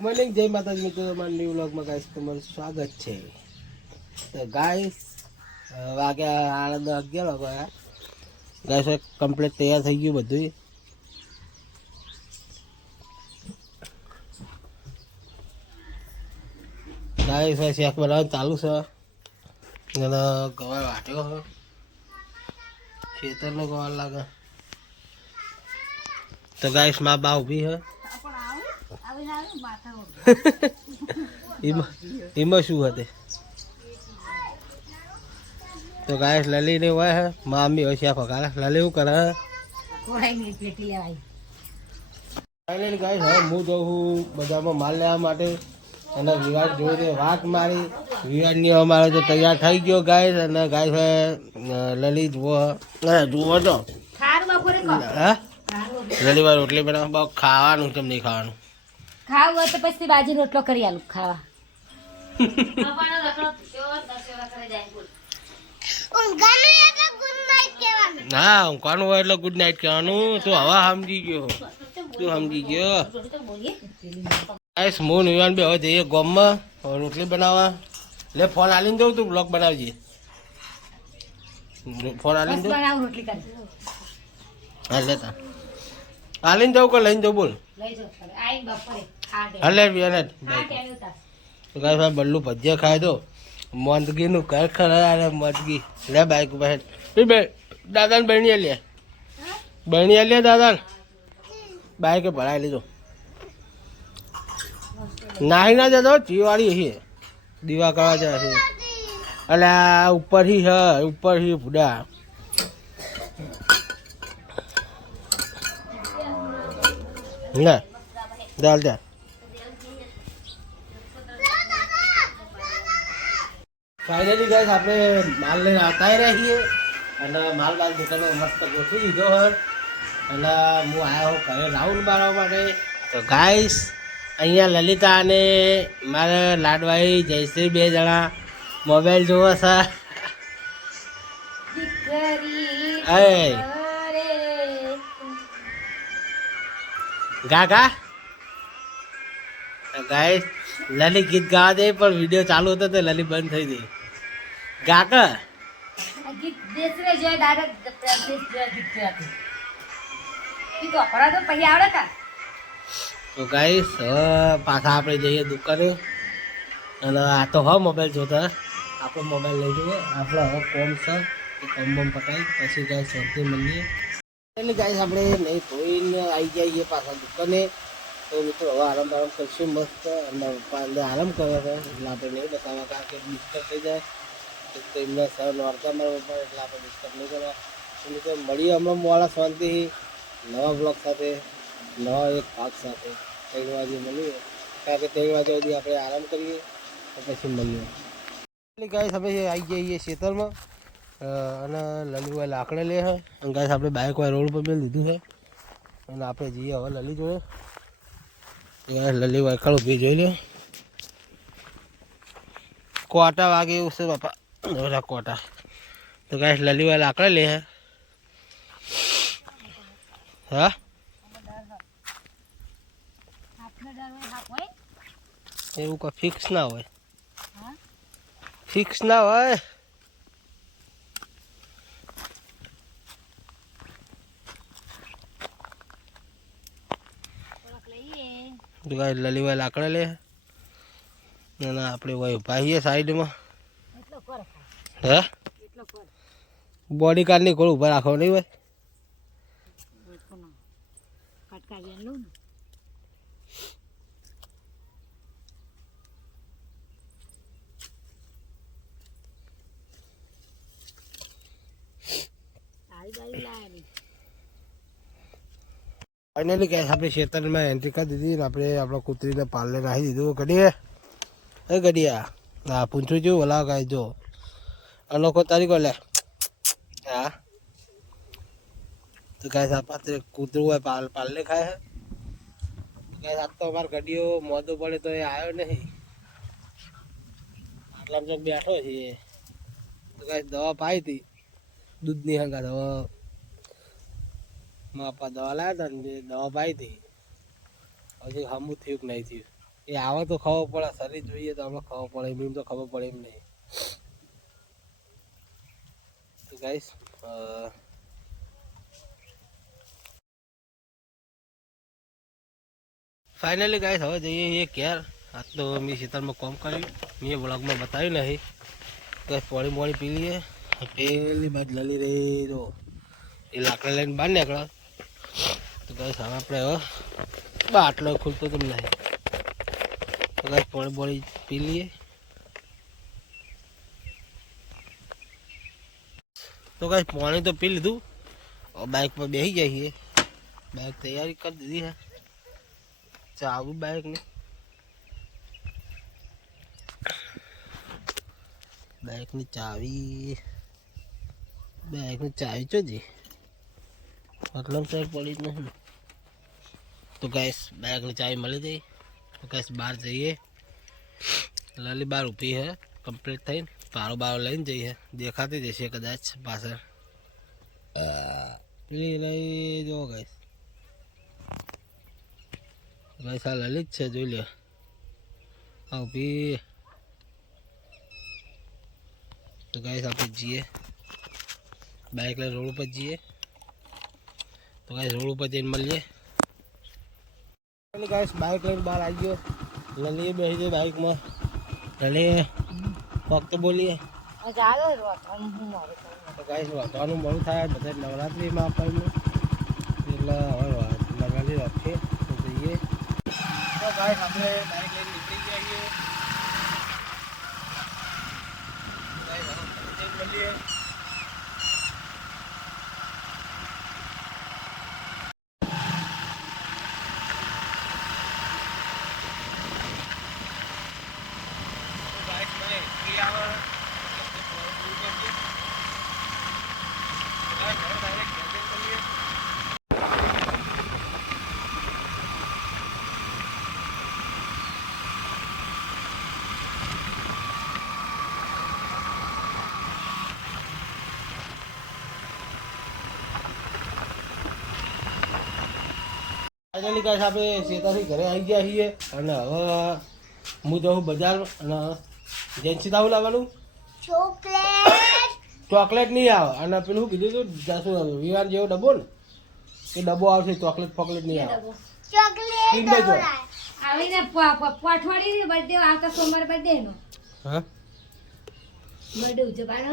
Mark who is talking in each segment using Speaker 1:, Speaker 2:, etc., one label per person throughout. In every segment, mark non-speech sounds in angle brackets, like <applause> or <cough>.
Speaker 1: Morning જય માતાજી મિત્રો, તમારા ન્યૂ વ્લોગમાં ગાઈસ તમારું સ્વાગત છે. તો ગાઈસ વાગ્યા આણંદ અગિયાર વાગ્યા ગાઈસ કમ્પ્લીટ તૈયાર થઈ ગયું બધું ગાઈસ હવે શેક બનાવવાનું ચાલુ છે. અને ગવાર વાટ્યો છે. ખેતરનો ગવાર લાગે. તો ગાઈસ મા બા ઊભી છે. <laughs> એમાં શું હતે? તો ગાય લલી ને હોય મામી હોય છે ફકારા લલી શું કરે ફાઇનલી ગાય હવે હું જઉં છું બધામાં માલ લેવા માટે. અને વિરાટ જોઈને વાત મારી. વિરાટની અમારે તો તૈયાર થઈ ગયો ગાય અને ગાય હવે લલી જુઓ જુઓ તો. હા? લલીવાર રોટલી બનાવવા બહુ ખાવાનું કેમ નહીં ખાવાનું.
Speaker 2: ખાવું હોય તો પછી બાજી રોટલો કરી આલું ખાવા.
Speaker 1: ના ઊંઘવાનું હોય એટલે ગુડ નાઇટ કહેવાનું. તું હવે સમજી ગયો. તું સમજી ગયો. આઈસ હું નિવાન બે હવે જઈએ ગોમમાં. હવે રોટલી બનાવવા. લે ફોન આલીને દઉં તું બ્લોગ બનાવજે. ફોન આલીને દઉં.
Speaker 2: બનાવું રોટલી કરી.
Speaker 1: હા લેતા. આલીને દઉં કે લઈને દઉં બોલ.
Speaker 2: લઈ જાઓ તમે. આઈ બપોરે.
Speaker 1: હા
Speaker 2: તાર.
Speaker 1: ગાય ભાઈ બલ્લુ ભજીયા ખાય તો મોંદગીનું ઘર ખરા રે મોંદગી. લે બાઈક ઉપર બે દાદાને બહેણી લે. બહેણી લે દાદાને. બાઈકે ભરાઈ લીધો. નાહી ના જતો ચીવાળી હે દીવા કરવા જાય છે એટલે આ ઉપરથી ઉપર ઉપરથી ભૂડા. ના ચાલ ચાલ ફાઇનલી ગાઈસ આપણે માલ લઈને આવતા રહીએ. અને માલ બાલ દુકાનો મસ્ત ગોઠવી દીધો હોય. અને હું આવ્યો હું ઘરે રાઉન્ડ મારવા માટે. તો ગાઈસ અહીંયા લલિતા અને મારા લાડવાઈ જયશ્રી બે જણા મોબાઈલ જોવો છે.
Speaker 2: દીકરી
Speaker 1: એય.
Speaker 2: ઘરે.
Speaker 1: ગા ગા ગાઈસ લલી ગીત ગાવા દે પણ વીડિયો ચાલુ હતો તો લલિત બંધ થઈ ગઈ. ગા કે
Speaker 2: આ ગીત દેશરે જોઈ direct પ્રદેશ જોઈ ગીત જોયા. ગીત વપરા તો પછી આવડે કા?
Speaker 1: તો ગાઈસ હવે પાછા આપણે જઈએ દુકાને. અને આ તો હવે મોબાઈલ જોતા. આપણો મોબાઈલ લઈ જઈએ. આપણે હવે કોમ છે. એ કોમ બોમ પટાવી પછી જાય શાંતિ મળીએ. એટલે ગાઈસ આપણે નહીં ધોઈને આવી જઈએ પાછા દુકાને. તો મિત્રો હવે આરામ આરામ કરશું મસ્ત. અને આરામ કરવા એટલે આપણે નહીં બતાવવા કારણ કે મિસ્ટર થઈ જાય. તો તેમને સર નોરતા મારા પપ્પા એટલે આપણે ડિસ્ટર્બ નહીં કરવા. તો કે મળીએ હમણાં મોડા શાંતિથી નવા બ્લોગ સાથે, નવા એક ભાગ સાથે. ત્રણ વાગે મળીએ. કારણ કે ત્રણ વાગ્યા સુધી આપણે આરામ કરીએ પછી મળીએ. એટલે ગાઈસ આપણે આવી જઈએ ખેતરમાં અને લલીભાઈ લાકડા લે છે. અને ગાઈસ આપણે બાઇક વાય રોડ પર બી લીધું છે. અને આપણે જઈએ હવે લલી જોડે. ગાઈસ લલીભાઈ કાળું બી જોઈ લે કોટા વાગે એવું છે બાપા? બધા કોટા તો ગાઈસ લલીભાઈ લાકડે લે છે હા
Speaker 2: હાથનો ડર હોય, હાથ હોય
Speaker 1: એવું કોઈ ફિક્સ ના હોય
Speaker 2: હા?
Speaker 1: ફિક્સ ના હોય
Speaker 2: થોડાક લઈએ
Speaker 1: તો ગાય લલીભાઈ લાકડા લે અને આપણે ભાઈ ભાઈએ સાઈડમાં
Speaker 2: એટલો કર
Speaker 1: હે?
Speaker 2: એટલો કર
Speaker 1: બોડી કાર્ડની કોળ ઊભા રાખો નહીં ભાઈ.
Speaker 2: એટલો ના કટકા વેન લઉં ને સારી બારી લાયા નહીં
Speaker 1: ફાઇનલી ગેસ આપણે ખેતરમાં એન્ટ્રી કરી દીધી ને આપણે આપણા કૂતરીને પાર્લે નાખી દીધું. ગડીએ એ ગડિયા હા પૂંછું જેવું ઓલા ગાય, જો. અનોખો તારીખો લે હા તો ગાય આપણે કૂતરું હોય પાલ પાલ્લે ખાય છે ગાય આજ તો અમારે ગડીઓ મોદો પડે તો એ આવ્યો નહીં આટલા તો બેઠો છે તો ગાય દવા પાઈ હતી દૂધની હંગા દવા મારા દવા લાવ્યા હતા ને જે દવા પાઈ હતી હજી હમું થયું કે નહીં થયું એ આવે તો ખબર પડે શરીર જોઈએ તો આપણે ખબર પડે એમ તો ખબર પડે એમ નહીં ગાઈસ ફાઇનલી ગાઈસ હવે જઈએ એ ઘેર. આ તો મેં શીતળમાં કોમ કર્યું. મેં બ્લોગમાં બતાવ્યું નહીં તો પોળી મોળી પી લઈએ. પેલી બાદ લલી રહી તો એ લાકડા લઈને બહાર નીકળો. તો ગાઈસ હવે આપણે હવે બાટલો ખુલતો તમને તો ગાઈસ પોળી બોળી પી લઈએ. તો ગાઈસ, પાણી તો પી લીધું. હવે બાઇક પર બેસી જઈએ. બાઇક તૈયારી કરી દીધી હે. ચાવું બાઇકની બાઇકની ચાવી. બાઇકની ચાવી ચો જી? મતલબ સાઈડ પડી જ નહીં તો ગેસ બાઇકની ચાવી મળી ગઈ. તો ગેસ બહાર જઈએ. લલી બાર ઊભી હે. કમ્પ્લીટ થઈને. પારો બારો લઈને જઈએ દેખાતી જશે કદાચ પાછળ પેલી લઈ જો ગેસ ગેસ આ લલિત છે જોઈ લે આ ઊભી તો ગેસ આપણે જઈએ બાઇક લઈને રોડ ઉપર જઈએ તો ગાઈસ રોડ ઉપર જઈને મળીએ ગાઈસ બાઇક લઈને બહાર આવી ગયો લલીએ બેસી ગઈ બાઇકમાં લલીએ ફક્ત બોલીએ. તો ગાઈસ વાંચવાનું બહુ થાય બધા નવરાત્રિમાં આપણને. એટલે હવે નવરાત્રિ રાખીએ તો જઈએ. તો ગાઈસ આપણે બાઇક લઈને નીકળી જઈએ છીએ ગાઈસ હવે જઈને મળીએ બાઇક મને ફ્રી આવે ફાઇનલી ગાઈસ આપણે શેતાથી ઘરે આવી ગયા છીએ. અને હવે હું જાઉં બજાર અને જેન્સી તાવું લાવવાનું.
Speaker 2: ચોકલેટ.
Speaker 1: ચોકલેટ નહીં આવે. અને પેલું શું કીધું તું જાસુ વિવાન જેવો ડબ્બો ને એ ડબ્બો આવશે ચોકલેટ ફોકલેટ નહીં આવે.
Speaker 2: ચોકલેટ આવીને પઠવાડી બર્થડે આવતા સોમવાર બર્થડે નો.
Speaker 1: હા?
Speaker 2: બર્થડે ઉજવવાનો.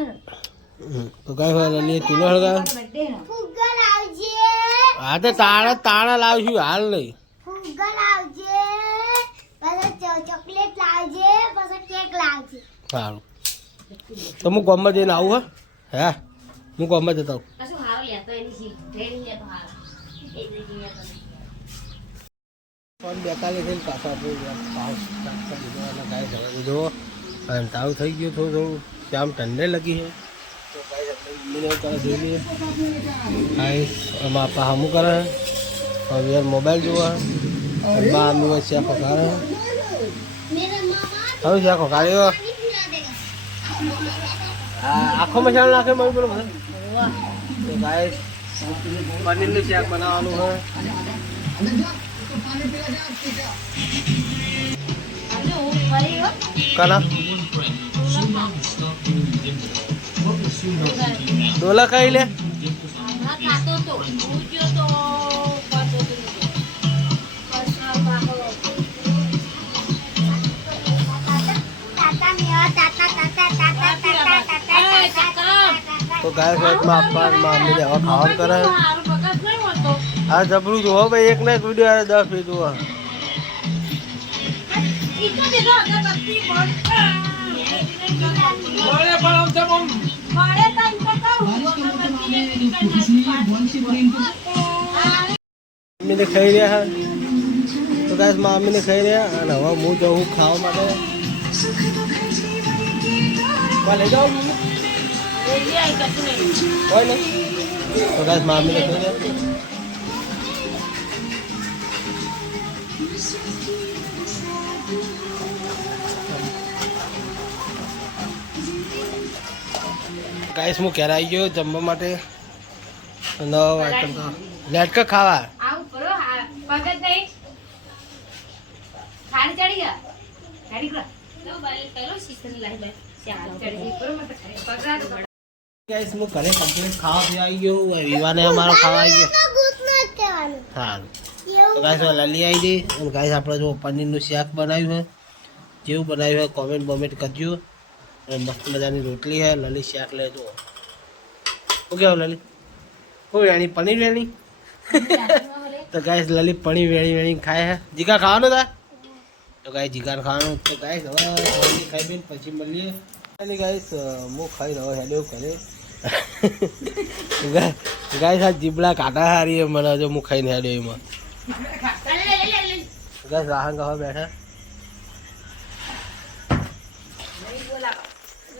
Speaker 2: ને
Speaker 1: તો કઈ હોય લઈએ ચૂલો હળગાવે.
Speaker 2: બર્થડે નો.
Speaker 3: ફુગ્ગા લાવજે
Speaker 1: હા તો તાળા તાળા લાવશું હાલ નહીં.
Speaker 3: ફુગ્ગા લાવજે પછી ચોકલેટ લાવજે પછી કેક લાવજે.
Speaker 1: સારું. તો હું ગામમાં જઈને આવું હા. હે હું ગામમાં જતા આવું. બેતાલીસ થઈને આપણે જો થઈ ગયું થોડું થોડું શ્યામ ઠંડે લગી છે. આમાં આપા હમું કરે હવે મોબાઈલ જોવા. બા આમી હોય આ ખોખારે હવે છે આ આખો મસાલો નાખે મમ્મી બોલો મને તો ગાય પનીરનું શાક બનાવવાનું હોય કના? ડોલા ખાઈ લે.
Speaker 2: તો ગયો તો પાછો તો પાછો પાછો
Speaker 3: તાતા મેવા તાતા તાતા તાતા તાતા તાતા
Speaker 2: અરે ચક્કર
Speaker 1: તો ગાય સાઈડમાં આપવા મમ્મી હવે ખાવાનું કરે. આ જબરું જોવો ભાઈ એક ને એક વીડિયો દસ
Speaker 2: પણ આમ
Speaker 1: મમ્મીને ખાઈ રહ્યા હે તો ગાય મમ્મીને ખાઈ રહ્યા અને હવે હું જઉં ખાવા માટે. લઈ જાઓ મમ્મી
Speaker 2: કશું
Speaker 1: કોઈ નહીં. તો ગાય મમ્મીને ખાઈ રહ્યા ગાઈસ હું ઘેર આવી ગયો જમવા માટે. નવ આઈટમ તો. ખાવા.
Speaker 2: આવું કરો પગત નહીં. ખાડી ચડી લો પેલો લાઈ
Speaker 1: ગાઈસ હું ઘરે કમ્પ્લીટ ખાવા આવી ગયો વિવાને અમારો ખાવા આવી ગયો. સારું ગાઈસ લલી આવી ગઈ. અને ગાઈસ આપણે જો પનીરનું શાક બનાવ્યું હોય જેવું બનાવ્યું હોય કોમેન્ટ બોમેન્ટ કરજો. મસ્ત મજાની રોટલી હે લલી શાક લેજો શું કેવું લલી? શું વેણી? પનીર વેણી? તો ગાય લલી પનીર વેણી વેણી ખાય હે. જીગા ખાવાનું તા તો ગાય જીગા ખાવાનું તો ગાય હવે ખાઈ પીને પછી મળીએ. એટલે ગાઈસ હું ખાઈ રહ્યો હેડ્યો કરે. ગાય આ જીબડા કાઢા હારી મને જો હું ખાઈને હેડ્યો એમાં. ગાય વાહન કહો બેઠા.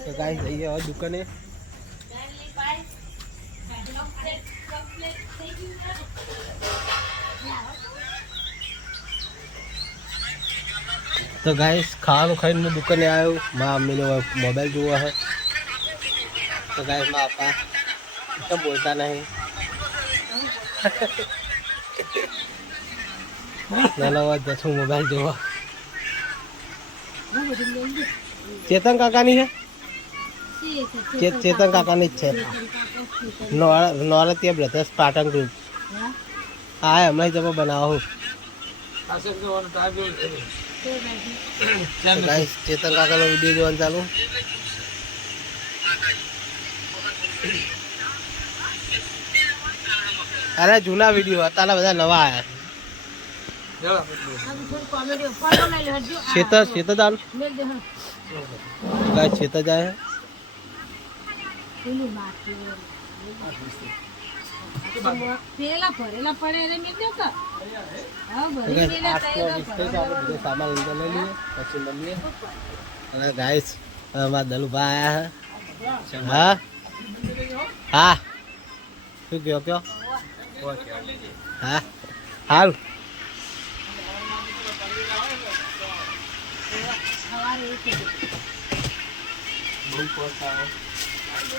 Speaker 1: તો ગાઈસ જઈએ હવે દુકાને તો ગાઈસ ખાવાનું ખાઈને હું દુકાને આવ્યો મારા મમ્મીને મોબાઈલ જોવો છે તો ગાઈસ મારા પપ્પા તો બોલતા નહીં નાનો વાત જશું મોબાઈલ જોવા ચેતન કાકાની છે ચે- ચેતન કાકાની જ છે. નોરતીય બ્રધર્સ પાટણ ગ્રુપ હા હમણાં જમો બનાવો ચેતન કાકાનો વીડિયો જોવાનું ચાલુ. અરે જૂના વીડિયો અત્યારે બધા નવા આવ્યા શેતર શેતર દાલ ગાય શેતર જાય
Speaker 2: પેલા ભરેલા પડે મેં દો તો.
Speaker 1: બધો સામાન અંદર લઈ લઈએ પછી મળીએ અને ગાઈસ અમારા દલુભા આયા હે. હા? હા? શું કયો કયો હા? સારું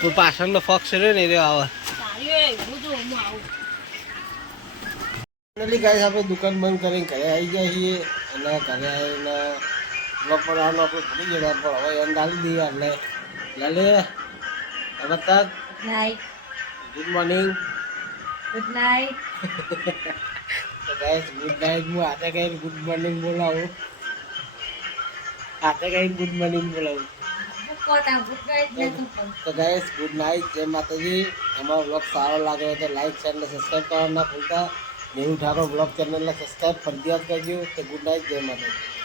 Speaker 1: તો પાછળનો ફોક્સ રહ્યો ને રહ્યો આવે. ફાઇનલી ગાઈસ આપણે દુકાન બંધ કરીને ઘરે આવી ગયા છીએ અને ઘરે આવીને બ્લોક બનાવવાનું આપણે ભૂલી ગયા પણ હવે એમ ડાલી દઈએ એટલે લાલે. હવે તક
Speaker 2: night
Speaker 1: good morning
Speaker 2: good night
Speaker 1: તો ગાઈસ ગુડ નાઇટ હું હાથે કઈ ગુડ મોર્નિંગ બોલાવું? હાથે કઈ ગુડ મોર્નિંગ બોલાવું?
Speaker 2: તું
Speaker 1: ગાઈસ ગુડ નાઇટ જય માતાજી. અમારો બ્લોગ સારો લાગ્યો તો લાઈક શેર અને સબસ્ક્રાઈબ કરવાના ના ભૂલતા. મેહુ ઠાકોર બ્લોગ ચેનલને સબસ્ક્રાઈબ ફરજિયાત કરજો. તો ગુડ નાઇટ જય માતાજી.